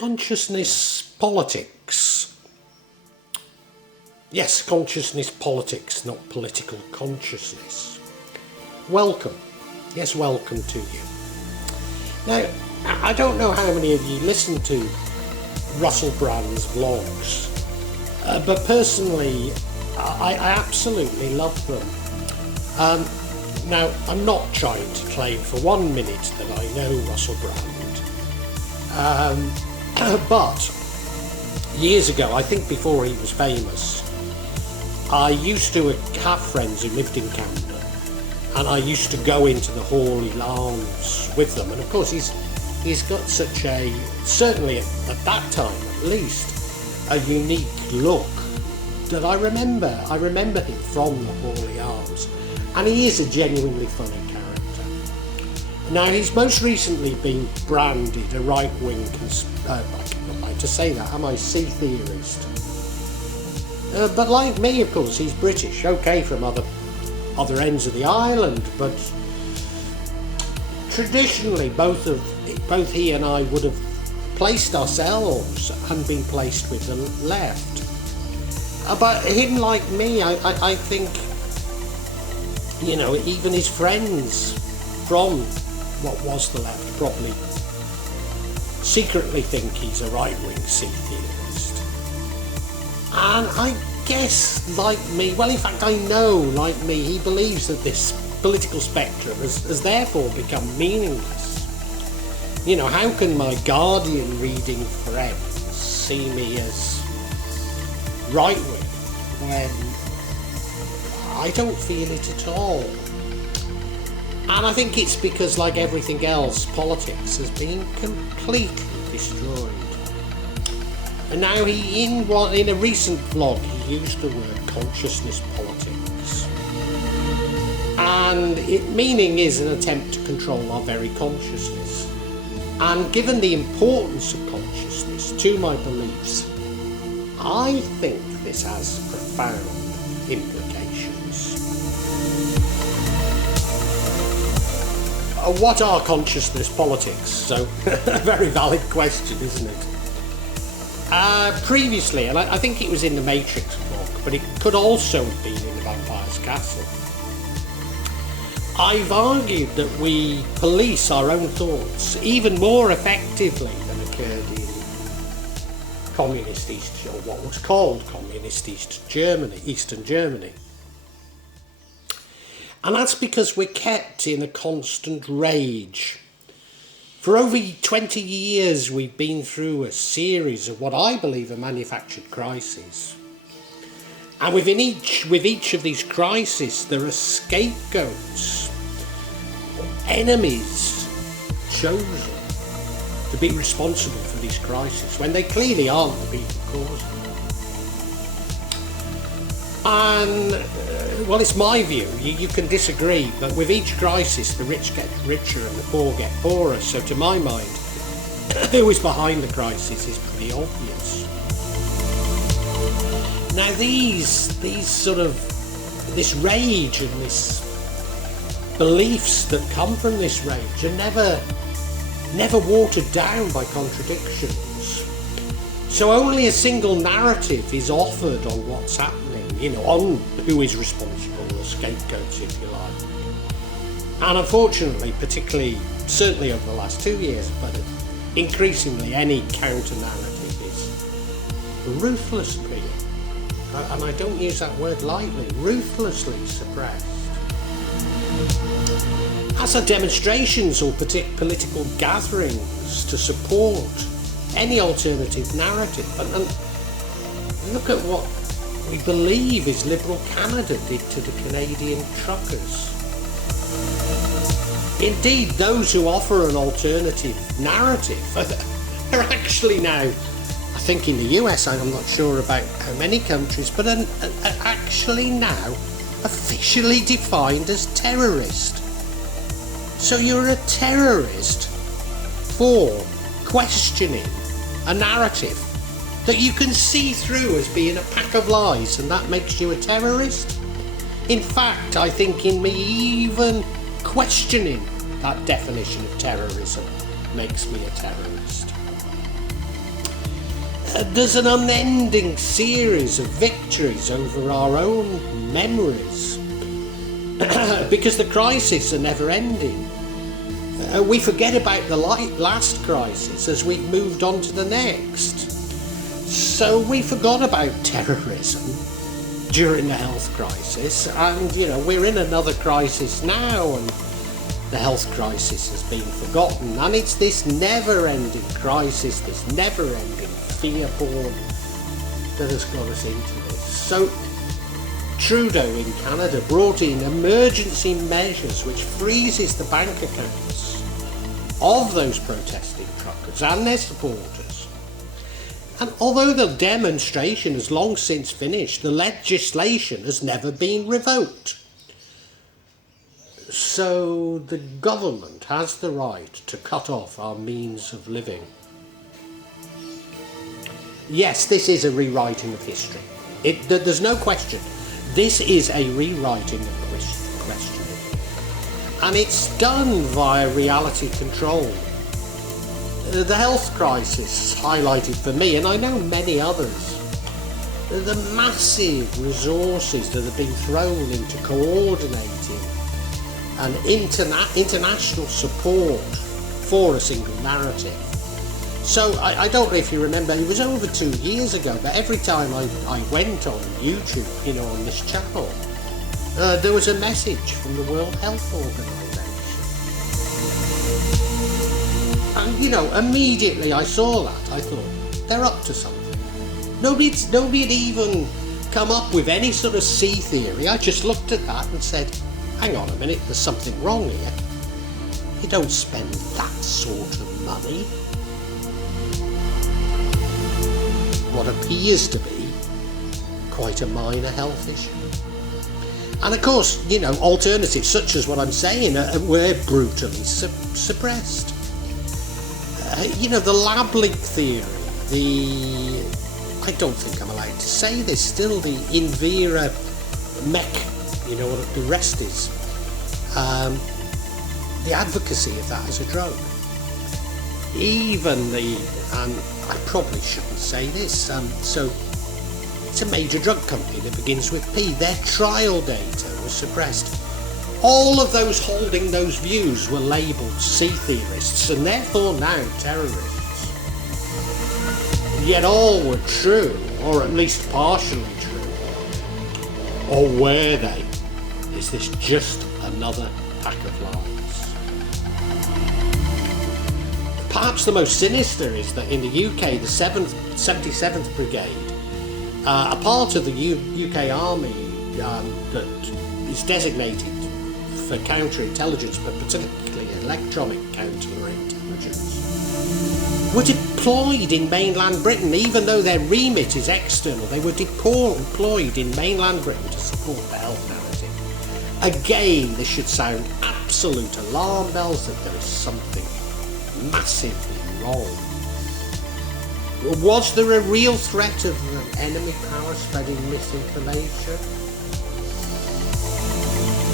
Consciousness politics. Yes, consciousness politics, not political consciousness. Welcome. Yes, welcome to you. Now, I don't know how many of you listen to Russell Brand's vlogs, but personally, I absolutely love them. Now, I'm not trying to claim for 1 minute that I know Russell Brand, but years ago, I think before he was famous, I used to have friends who lived in Camden, and I used to go into the Holy Lands with them. And of course, he's got such a, certainly at that time at least, a unique look that I remember him from the Holy Arms, and he is a genuinely funny character. Now, he's most recently been branded a right-wing, I don't like to say that, am I, sea theorist? But like me, of course, he's British, okay, from other ends of the island, but traditionally both he and I would have placed ourselves and been placed with the left. But him, like me, I think, you know, even his friends from what was the left probably secretly think he's a right-wing sea theorist. And I guess, like me, well, in fact, I know, like me, he believes that this political spectrum has therefore become meaningless. You know, how can my Guardian reading friends see me as right-wing when I don't feel it at all? And I think it's because, like everything else, politics has been completely destroyed. And now in a recent vlog, he used the word consciousness politics. And meaning is an attempt to control our very consciousness. And given the importance of consciousness to my beliefs, I think this has profound implications. What are consciousness politics? So, a very valid question, isn't it? Previously, and I think it was in the Matrix book, but it could also have been in the Vampire's Castle, I've argued that we police our own thoughts even more effectively than occurred in communist East, or what was called communist Eastern Germany. And that's because we're kept in a constant rage. For over 20 years, we've been through a series of what I believe are manufactured crises. And with each of these crises, there are scapegoats, enemies chosen to be responsible for these crises, when they clearly aren't the people causing them. And, well, it's my view, you can disagree, but with each crisis, the rich get richer and the poor get poorer. So to my mind, who is behind the crisis is pretty obvious. Now this rage and this beliefs that come from this rage are never watered down by contradictions. So only a single narrative is offered on what's happening, you know, on who is responsible, the scapegoats, if you like. And unfortunately, certainly over the last 2 years, but increasingly any counter-narrative is ruthlessly, and I don't use that word lightly, ruthlessly suppressed. As are demonstrations or political gatherings to support any alternative narrative. And look at what we believe is Liberal Canada did to the Canadian truckers. Indeed, those who offer an alternative narrative are actually now, I think in the US, I'm not sure about how many countries, but are actually now officially defined as terrorist. So you're a terrorist for questioning a narrative that you can see through as being a pack of lies, and that makes you a terrorist? In fact, I think in me even questioning that definition of terrorism makes me a terrorist. There's an unending series of victories over our own memories because the crises are never ending. We forget about the last crisis as we've moved on to the next. So we forgot about terrorism during the health crisis, and we're in another crisis now, and the health crisis has been forgotten, and it's this never-ending crisis, this never-ending fear porn that has got us into this. So Trudeau in Canada brought in emergency measures which freezes the bank accounts of those protesting truckers and their supporters. And although the demonstration has long since finished, the legislation has never been revoked. So the government has the right to cut off our means of living. Yes, this is a rewriting of history. There's no question. This is a rewriting of question. And it's done via reality control. The health crisis highlighted for me, and I know many others, the massive resources that have been thrown into coordinating and international support for a single narrative. So I don't know if you remember, it was over 2 years ago, but every time I went on YouTube, on this channel, there was a message from the World Health Organization. And, immediately I saw that, I thought, they're up to something. Nobody had even come up with any sort of sea theory. I just looked at that and said, hang on a minute, there's something wrong here. You don't spend that sort of money. What appears to be quite a minor health issue. And of course, alternatives such as what I'm saying were brutally suppressed. The lab leak theory, I don't think I'm allowed to say this, still the Invera mech, what the rest is, the advocacy of that as a drug. Even and I probably shouldn't say this, so it's a major drug company that begins with P. Their trial data was suppressed. All of those holding those views were labelled sea theorists and therefore now terrorists. Yet all were true, or at least partially true. Or were they? Is this just another pack of lies? Perhaps the most sinister is that in the UK, the 77th Brigade, a part of the UK Army that is designated for counterintelligence, but particularly electronic counterintelligence, were deployed in mainland Britain, even though their remit is external. They were deployed in mainland Britain to support the health narrative. Again, this should sound absolute alarm bells that there is something massively wrong. Was there a real threat of an enemy power spreading misinformation?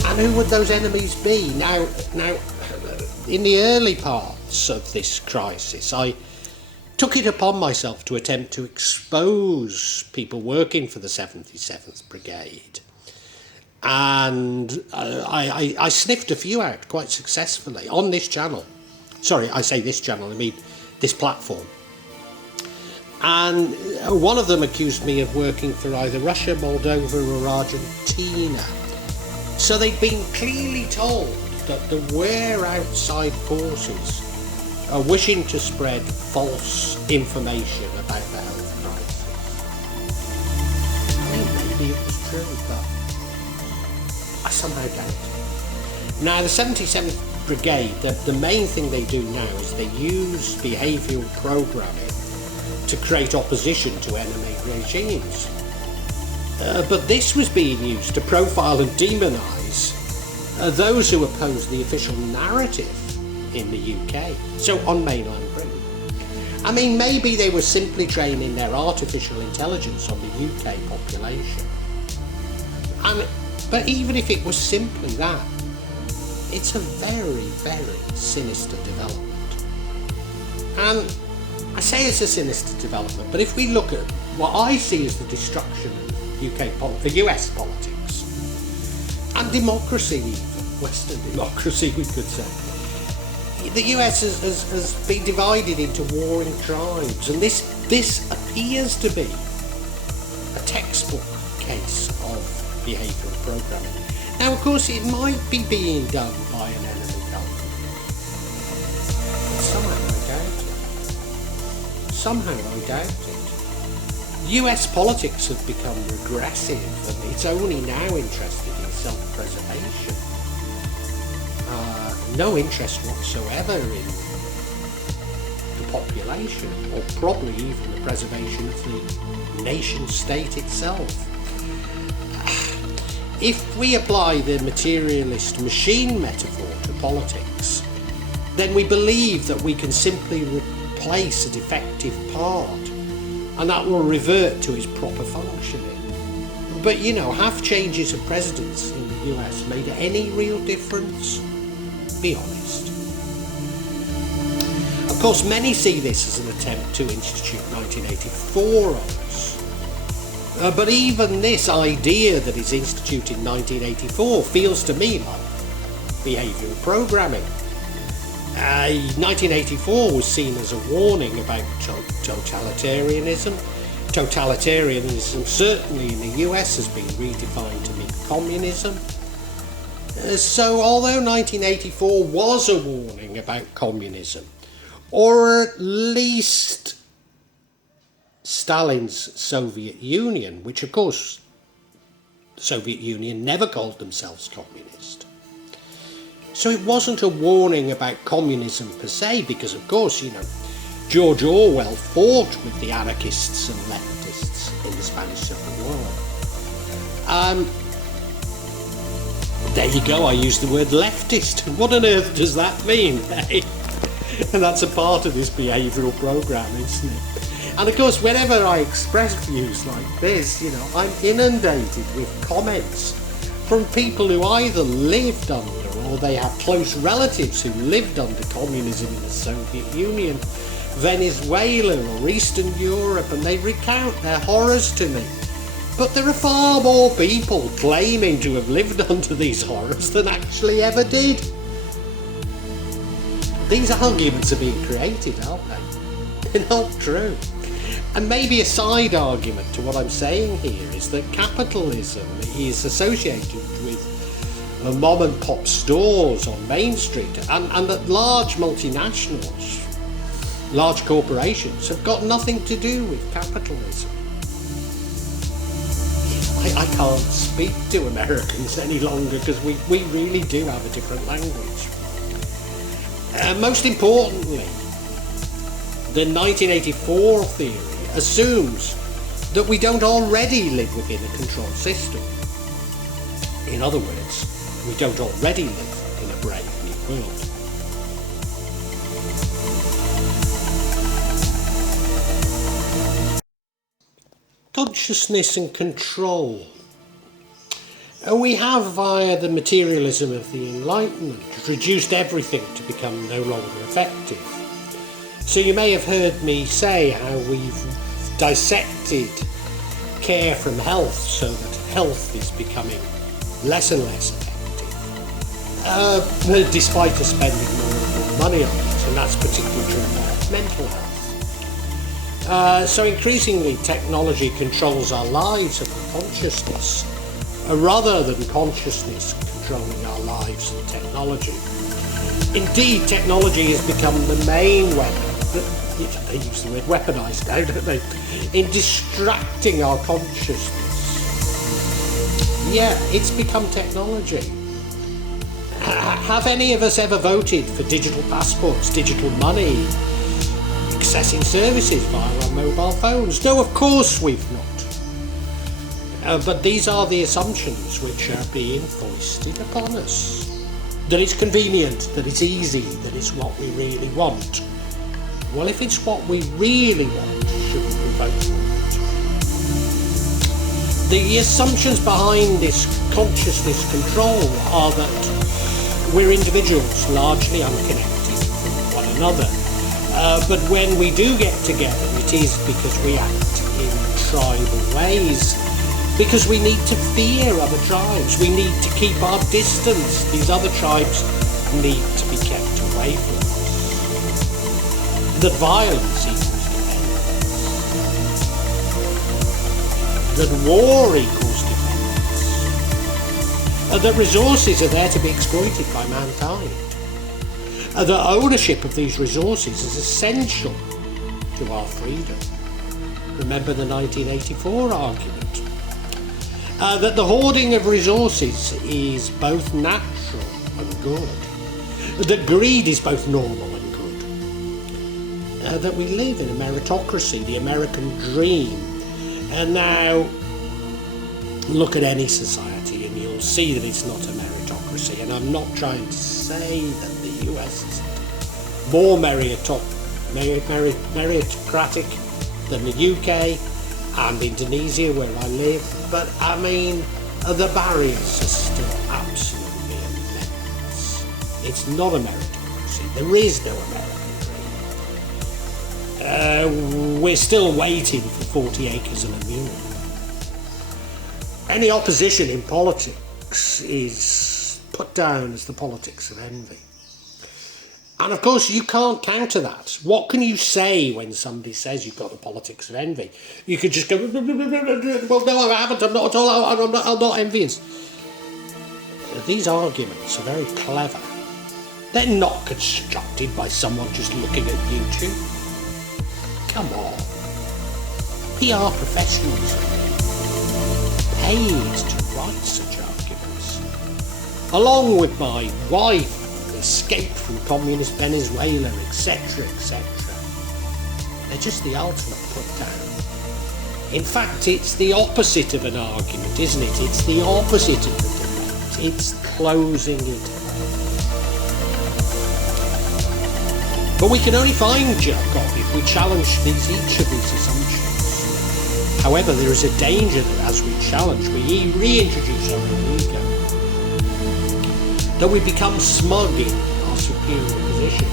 And who would those enemies be? Now, in the early parts of this crisis, I took it upon myself to attempt to expose people working for the 77th Brigade. And I sniffed a few out quite successfully on this channel. Sorry, I say this channel, I mean this platform. And one of them accused me of working for either Russia, Moldova or Argentina. So they'd been clearly told that there were outside forces wishing to spread false information about the health crisis. I mean, maybe it was true, but I somehow doubt it. Now, the 77th Brigade, the main thing they do now is they use behavioural programming to create opposition to enemy regimes. But this was being used to profile and demonise those who oppose the official narrative in the UK, so on mainland Britain. I mean, maybe they were simply training their artificial intelligence on the UK population. But even if it was simply that, it's a very, very sinister development. And I say it's a sinister development, but if we look at what I see as the destruction of US politics and democracy, even Western democracy, we could say, the US has been divided into warring tribes, and this appears to be a textbook case of behavioural programming. Now, of course, it might be being done by an enemy government, but somehow I doubt it. US politics have become regressive, and it's only now interested in self-preservation. No interest whatsoever in the population, or probably even the preservation of the nation state itself. If we apply the materialist machine metaphor to politics, then we believe that we can simply replace a defective part, and that will revert to its proper functioning. But have changes of presidents in the US made any real difference? Be honest. Of course, many see this as an attempt to institute 1984 on us. But even this idea that is instituted in 1984 feels to me like behavioural programming. 1984 was seen as a warning about totalitarianism. Totalitarianism, certainly in the US, has been redefined to mean communism. So although 1984 was a warning about communism, or at least Stalin's Soviet Union, which of course the Soviet Union never called themselves communist. So it wasn't a warning about communism per se, because of course, George Orwell fought with the anarchists and leftists in the Spanish Civil War. There you go, I used the word leftist. What on earth does that mean? And that's a part of this behavioural programme, isn't it? And of course, whenever I express views like this, I'm inundated with comments from people who either lived under, or they have close relatives who lived under communism in the Soviet Union, Venezuela or Eastern Europe, and they recount their horrors to me. But there are far more people claiming to have lived under these horrors than actually ever did. These arguments are being created, aren't they? They're not true. And maybe a side argument to what I'm saying here is that capitalism is associated with mom and pop stores on Main Street, and that large multinationals, large corporations, have got nothing to do with capitalism. I can't speak to Americans any longer because we really do have a different language. Most importantly, the 1984 theory assumes that we don't already live within a controlled system. In other words, we don't already live in a brave new world. Consciousness and control. We have, via the materialism of the Enlightenment, reduced everything to become no longer effective. So you may have heard me say how we've dissected care from health so that health is becoming less and less effective, despite us spending more and more money on it, and that's particularly true for mental health. So increasingly technology controls our lives and consciousness, rather than consciousness controlling our lives and technology. Indeed, technology has become the main weapon, they use the word weaponised now, don't they, in distracting our consciousness. Yeah, it's become technology. Have any of us ever voted for digital passports, digital money, accessing services via our mobile phones? No, of course we've not. But these are the assumptions which are being foisted upon us. That it's convenient, that it's easy, that it's what we really want. Well, if it's what we really want, shouldn't we vote for it? The assumptions behind this consciousness control are that we're individuals largely unconnected from one another. But when we do get together, it is because we act in tribal ways, because we need to fear other tribes. We need to keep our distance. These other tribes need to be kept away from us. That violence equals dependence. That war equals dependence. That resources are there to be exploited by mankind. That ownership of these resources is essential to our freedom. Remember the 1984 argument. That the hoarding of resources is both natural and good. That greed is both normal and good. That we live in a meritocracy, the American dream. And now, look at any society and you'll see that it's not a meritocracy. And I'm not trying to say that the US is more meritocratic than the UK and Indonesia, where I live, but I mean, the barriers are still absolutely immense. It's not a meritocracy. There is no American dream. We're still waiting for 40 acres and a mule. Any opposition in politics is put down as the politics of envy. And of course, you can't counter that. What can you say when somebody says you've got the politics of envy? You could just go, well, no, I haven't, I'm not at all, I'm not envious. These arguments are very clever. They're not constructed by someone just looking at YouTube. Come on. PR professionals are paid to write such arguments. Along with my wife, Scape from communist Venezuela, etc., etc. They're just the ultimate put down. In fact, it's the opposite of an argument, isn't it? It's the opposite of the debate. It's closing it. But we can only find God if we challenge each of these assumptions. However, there is a danger that as we challenge, we reintroduce our own ego. That we become smug in our superior position,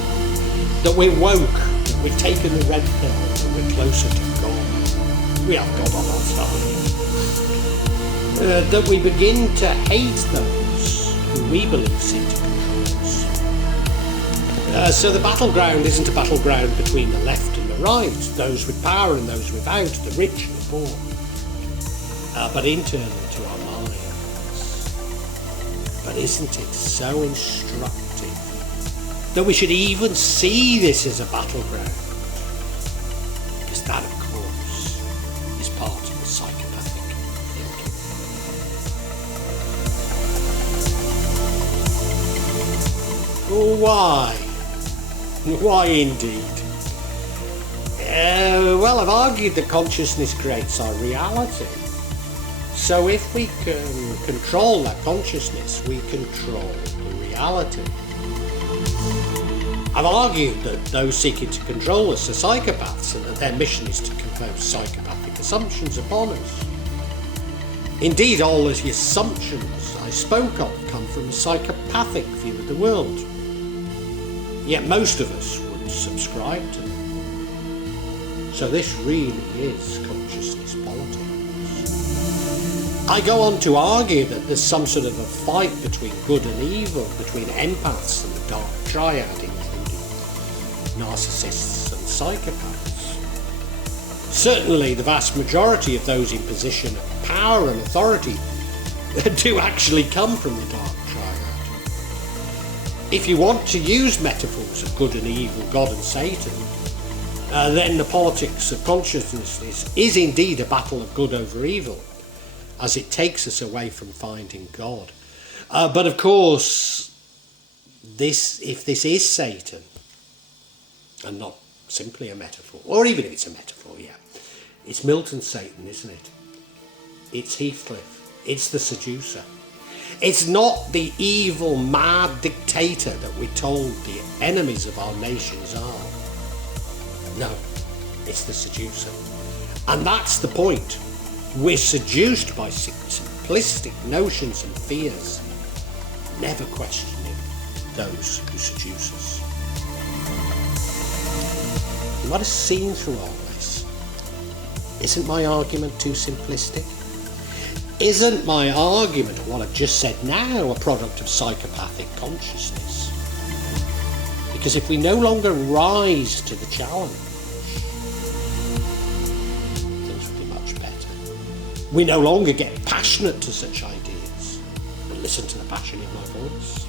that we're woke, that we've taken the red pill, that we're closer to God. We have God on our side. That we begin to hate those who we believe seem to control us. So the battleground isn't a battleground between the left and the right, those with power and those without, the rich and the poor, but internal to our minds. But isn't it so instructive that we should even see this as a battleground? Because that, of course, is part of the psychopathic thinking. Why? Why indeed? Well, I've argued that consciousness creates our reality. So if we can control that consciousness, we control the reality. I've argued that those seeking to control us are psychopaths and that their mission is to confer psychopathic assumptions upon us. Indeed, all of the assumptions I spoke of come from a psychopathic view of the world. Yet most of us would subscribe to them. So this really is consciousness politics. I go on to argue that there's some sort of a fight between good and evil, between empaths and the dark triad, including narcissists and psychopaths. Certainly the vast majority of those in position of power and authority do actually come from the dark triad. If you want to use metaphors of good and evil, God and Satan, then the politics of consciousness is indeed a battle of good over evil, as it takes us away from finding God. But of course, if this is Satan, and not simply a metaphor, or even if it's a metaphor, yeah, it's Milton's Satan, isn't it? It's Heathcliff, it's the seducer. It's not the evil, mad dictator that we're told the enemies of our nations are. No, it's the seducer. And that's the point. We're seduced by simplistic notions and fears, never questioning those who seduce us. You might have seen through all this. Isn't my argument too simplistic? Isn't my argument, or what I've just said now, a product of psychopathic consciousness? Because if we no longer rise to the challenge, things will be much better. We no longer get passionate to such ideas, but listen to the passion in my voice.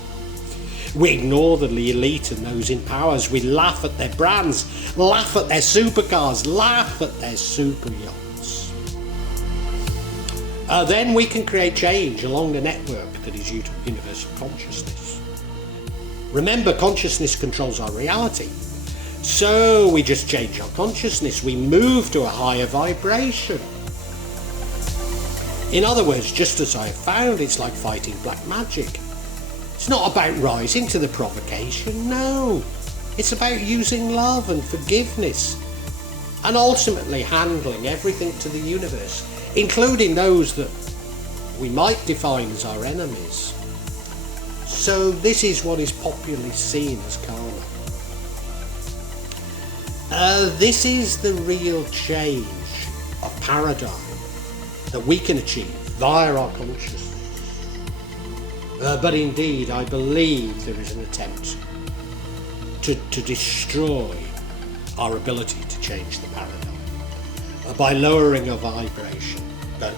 We ignore the elite and those in power. We laugh at their brands, laugh at their supercars, laugh at their super yachts. Then we can create change along the network that is universal consciousness. Remember, consciousness controls our reality. So we just change our consciousness. We move to a higher vibration. In other words, just as I have found, it's like fighting black magic. It's not about rising to the provocation, no. It's about using love and forgiveness and ultimately handling everything to the universe, including those that we might define as our enemies. So this is what is popularly seen as karma. This is the real change of paradigm that we can achieve via our consciousness. But indeed, I believe there is an attempt to destroy our ability to change the paradigm by lowering our vibration. But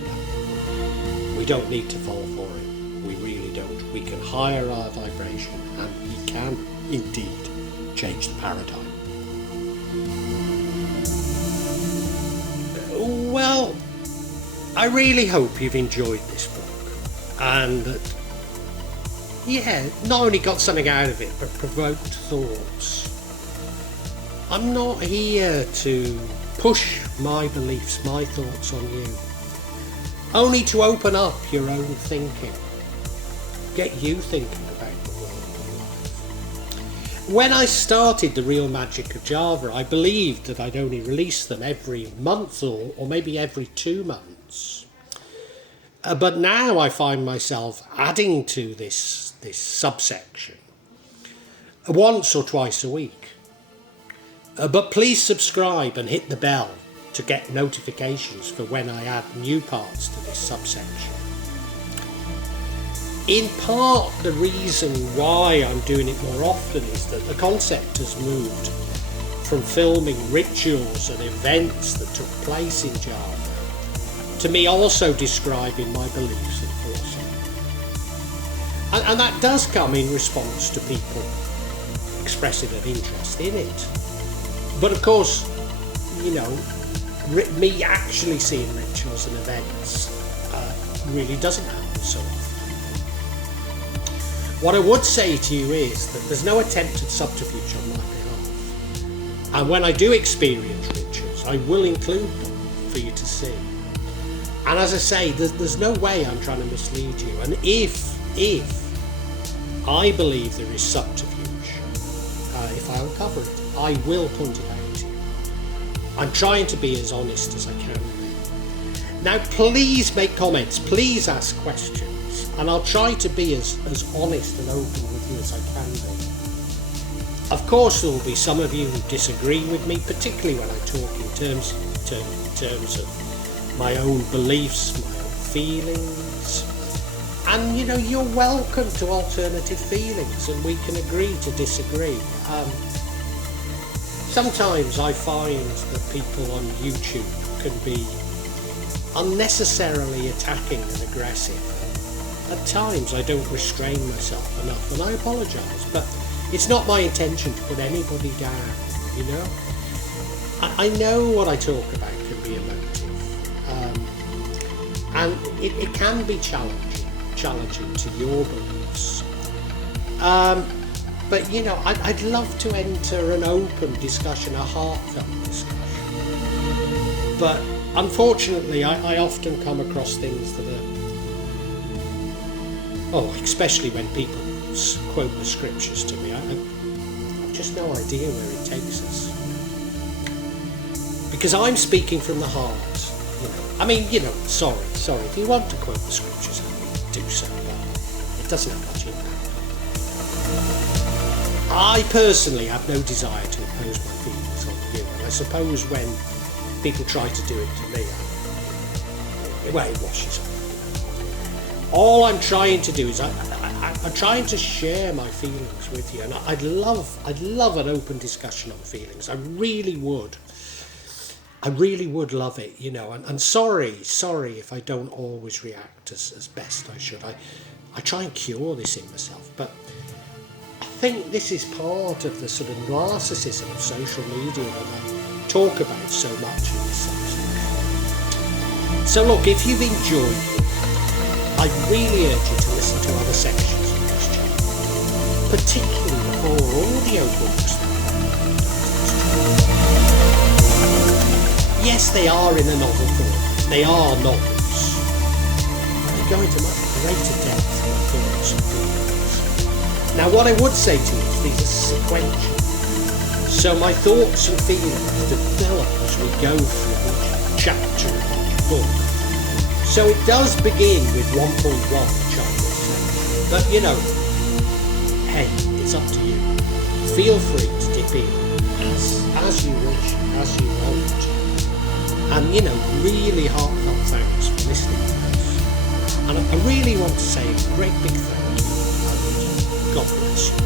no, we don't need to fall for it. We really don't. We can higher our vibration and we can indeed change the paradigm. Well, I really hope you've enjoyed this book. And that, not only got something out of it, but provoked thoughts. I'm not here to push my beliefs, my thoughts on you. Only to open up your own thinking. Get you thinking about the world and life. When I started The Real Magic of Java, I believed that I'd only release them every month or maybe every 2 months. But now I find myself adding to this subsection once or twice a week. But please subscribe and hit the bell to get notifications for when I add new parts to this subsection. In part, the reason why I'm doing it more often is that the concept has moved from filming rituals and events that took place in Java to me also describing my beliefs and thoughts. And that does come in response to people expressing an interest in it. But of course, me actually seeing rituals and events really doesn't happen so often. What I would say to you is that there's no attempted subterfuge on my behalf. And when I do experience rituals, I will include them for you to see. And as I say, there's no way I'm trying to mislead you. And if I believe there is subterfuge, if I uncover it, I will point it out to you. I'm trying to be as honest as I can be. Now, please make comments, please ask questions, and I'll try to be as honest and open with you as I can be. Of course, there will be some of you who disagree with me, particularly when I talk in terms of my own beliefs, my own feelings. And you're welcome to alternative feelings, and we can agree to disagree. Sometimes I find that people on YouTube can be unnecessarily attacking and aggressive. At times I don't restrain myself enough, and I apologise, but it's not my intention to put anybody down, I know what I talk about can be emotive. And it can be challenging to your beliefs. But I'd love to enter an open discussion, a heartfelt discussion. But unfortunately, I often come across things that are, especially when people quote the scriptures to me, I've just no idea where it takes us. Because I'm speaking from the heart. Sorry, if you want to quote the scriptures, do so, but it doesn't have much impact. I personally have no desire to impose my views. suppose when people try to do it to me, it washes off. All I'm trying to do is I'm trying to share my feelings with you, and I'd love an open discussion on feelings. I really would love it, you know. And sorry if I don't always react as best I should. I try and cure this in myself, but I think this is part of the sort of narcissism of social media that I talk about so much in this section. So look, if you've enjoyed it, I really urge you to listen to other sections of this channel, particularly the 4 audio books. Yes, they are in a novel form. They are novels. They go into much greater depth than thoughts and feelings. Now, what I would say to you is these are sequential. So my thoughts and feelings develop as we go through each chapter of each book. So it does begin with 1.1, which I will say. But, you know, hey, it's up to you. Feel free to dip in as you wish, as you want. And, you know, really heartfelt thanks for listening to this. And I really want to say a great big thank you, and God bless you.